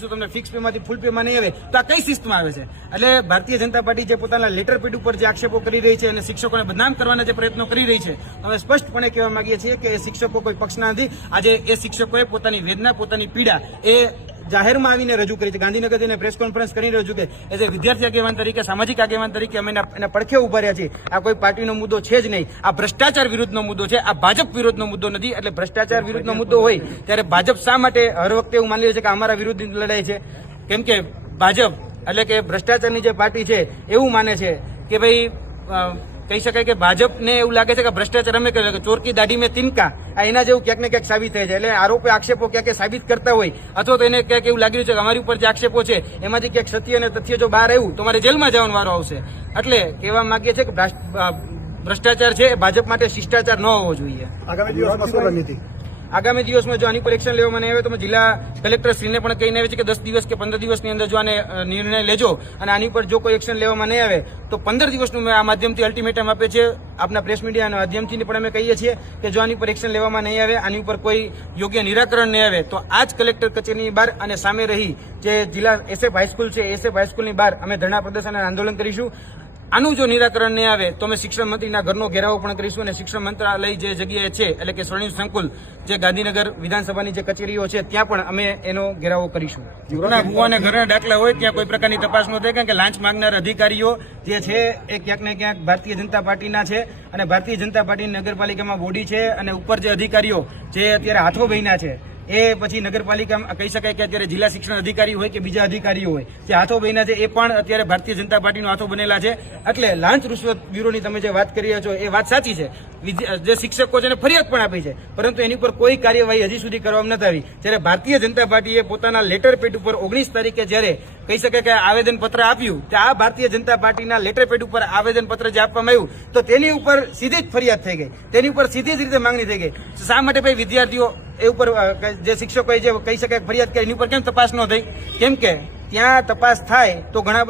તમને ફિક્સ પેમાંથી ફૂલ પેમાં નહીં આવે તો આ કઈ શિસ્તમાં આવે છે? એટલે ભારતીય જનતા પાર્ટી જે પોતાના લેટર પેડ ઉપર જે આક્ષેપો કરી રહી છે અને શિક્ષકોને બદનામ કરવાના જે પ્રયત્નો કરી રહી છે, અમે સ્પષ્ટપણે કહેવા માંગીએ છીએ કે એ શિક્ષકો કોઈ પક્ષના નથી. આજે એ શિક્ષકોએ પોતાની વેદના, પોતાની પીડા એ જાહેરમાં આવીને રજૂ કરી છે. ગાંધીનગર જઈને પ્રેસ કોન્ફરન્સ કરીને રજૂ કરી. એઝ એ વિદ્યાર્થી આગેવાન તરીકે, સામાજિક આગેવાન તરીકે અમે એના પડખે ઉભા રહ્યા છીએ. આ કોઈ પાર્ટીનો મુદ્દો છે જ નહીં. આ ભ્રષ્ટાચાર વિરુદ્ધનો મુદ્દો છે. આ ભાજપ વિરુદ્ધનો મુદ્દો નથી. એટલે ભ્રષ્ટાચાર વિરુદ્ધનો મુદ્દો હોય ત્યારે ભાજપ શા માટે હર વખતે એવું માની લે છે કે અમારા વિરુદ્ધની લડાઈ છે? કેમ કે ભાજપ એટલે કે ભ્રષ્ટાચારની જે પાર્ટી છે એવું માને છે કે ભાઈ કહી શકાય કે ભાજપને એવું લાગે છે કે ભ્રષ્ટાચાર અમે કર્યો, ચોર કી દાઢી મેં તિનકા, આ એના જેવું ક્યાંક ને ક્યાંક સાબિત થાય છે. એટલે આરોપો આક્ષેપો ક્યાંક સાબિત કરતા હોય અથવા તો એને ક્યાંક એવું લાગી રહ્યું છે કે અમારી ઉપર જે આક્ષેપો છે એમાંથી ક્યાંક સત્ય અને તથ્ય જો બહાર આવ્યું તો અમારે જેલમાં જવાનો વારો આવશે. એટલે કહેવા માંગીએ છીએ કે ભ્રષ્ટાચાર છે એ ભાજપ માટે શિષ્ટાચાર ન હોવો જોઈએ. આગામી દિવસમાં જો આની પર એક્શન લેવામાં નહીં આવે તો જિલ્લા કલેક્ટર શ્રીને પણ કહીને આવે છે કે 10 દિવસ કે 15 દિવસની અંદર જો આને નિર્ણય લેજો અને આની પર જો કોઈ એક્શન લેવામાં નહીં આવે તો 15 દિવસનું મેં આ માધ્યમથી અલ્ટિમેટમ આપે છે. આપના પ્રેસ મીડિયાના માધ્યમથી પણ અમે કહીએ છીએ કે જો આની પર એક્શન લેવામાં નહીં આવે, આની ઉપર કોઈ યોગ્ય નિરાકરણ નહીં આવે તો આ જ કલેક્ટર કચેરીની બહાર અને સામે રહી જે જિલ્લા એસએફ હાઈસ્કૂલ છે, એસએફ હાઈસ્કૂલની બહાર અમે ધરણા પ્રદર્શન અને આંદોલન કરીશું. આનું જો નિરાકરણ નહીં આવે તો અમે શિક્ષણ મંત્રીના ઘરનો ઘેરાવો પણ કરીશું અને શિક્ષણ મંત્રાલય જે જગ્યાએ છે એટલે કે સ્વર્ણિમ સંકુલ જે ગાંધીનગર વિધાનસભાની જે કચેરીઓ છે ત્યાં પણ અમે એનો ઘેરાવો કરીશું. ભુવાને ઘરના દાખલા હોય ત્યાં કોઈ પ્રકારની તપાસ ન થાય, કારણ કે લાંચ માંગનાર અધિકારીઓ જે છે એ ક્યાંક ને ક્યાંક ભારતીય જનતા પાર્ટીના છે અને ભારતીય જનતા પાર્ટીની નગરપાલિકામાં બોડી છે અને ઉપર જે અધિકારીઓ જે અત્યારે હાથો બન્યા છે એ પછી નગરપાલિકામાં કહી શકાય કે અત્યારે જિલ્લા શિક્ષણ અધિકારી હોય કે બીજા અધિકારીઓ હોય જે હાથો બન્યા છે એ પણ અત્યારે ભારતીય જનતા પાર્ટીનો હાથો બનેલા છે. એટલે લાંચ રૂશ્વત બ્યુરોની તમે જે વાત કરી રહ્યા છો એ વાત સાચી છે. જે શિક્ષકો છે એને ફરિયાદ પણ આપી છે પરંતુ એની પર કોઈ કાર્યવાહી હજી સુધી કરવામાં નથી આવી. જ્યારે ભારતીય જનતા પાર્ટીએ પોતાના લેટર પેડ ઉપર 19 તારીખે જ્યારે કહી શકાય કે આવેદનપત્ર આપ્યું તો આ ભારતીય જનતા પાર્ટીના લેટર પેડ ઉપર આવેદનપત્ર જે આપવામાં આવ્યું તો તેની ઉપર સીધી જ ફરિયાદ થઈ ગઈ, તેની ઉપર સીધી જ રીતે માંગણી થઈ ગઈ. શા માટે ભાઈ વિદ્યાર્થીઓ એ ઉપર જે શિક્ષકોએ જે કહી શકાય ફરિયાદ કરી એની ઉપર કેમ તપાસ ન થઈ? કેમ કે ત્યાં તપાસ થાય તો ઘણા